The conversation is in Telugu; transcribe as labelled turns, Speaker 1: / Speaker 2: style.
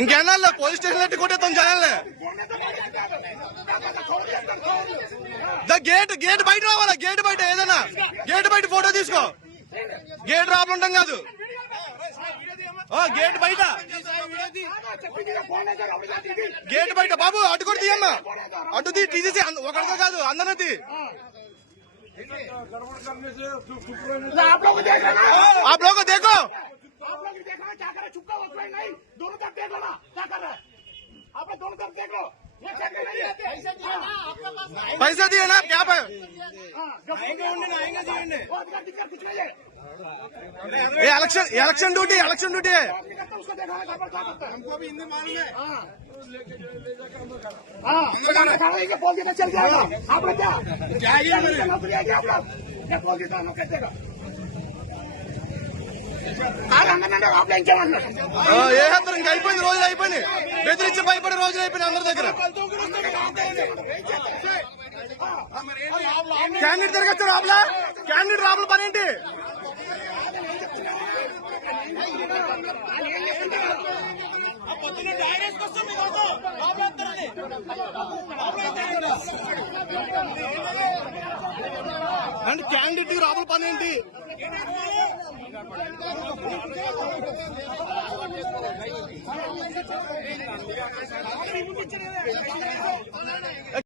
Speaker 1: ఇంకెన్నాళ్ళు పోలీస్ స్టేషన్ ఎట్టి కొట్టేస్తాం జనాల్ని ద గేట్ గేట్ బయట రావాలా గేట్ బయట ఏదైనా గేట్ బయట ఫోటో తీసుకో గేట్ రాబడి ఉంటాం కాదు ఆ, గేట్ బయట గేట్ బయట బాబు అటు కూడా తీయమ్మా అటు తీ తీసేసి ఒకరితో కాదు అందరూ తీ
Speaker 2: आप लोग देख रहा क्या कर रहा है छुपका वक्त नहीं। दोनों तरफ़ देख लो ना क्या कर रहा है? आप दोनों तरफ़ देख लो। हाँ।
Speaker 1: पैसे दिए ना क्या ये election election duty election duty है।
Speaker 2: हमको भी हिंदी मालूम है। हाँ। हाँ। बोल देना तो चल जाएगा आप लोग क्या? क्या बोल देता हम लोग
Speaker 1: कैसे ఏహత్తరం ఇంకా అయిపోయింది రోజులు అయిపోయింది బెదిరించి భయపడే రోజులు అయిపోయినాయి అందరి దగ్గర. క్యాండిడేట్ తిరగచ్చు రాబులా క్యాండిడేట్ రాబుల పని ఏంటి? అండ్ క్యాండిడేట్ లోపల పని ఏంటి?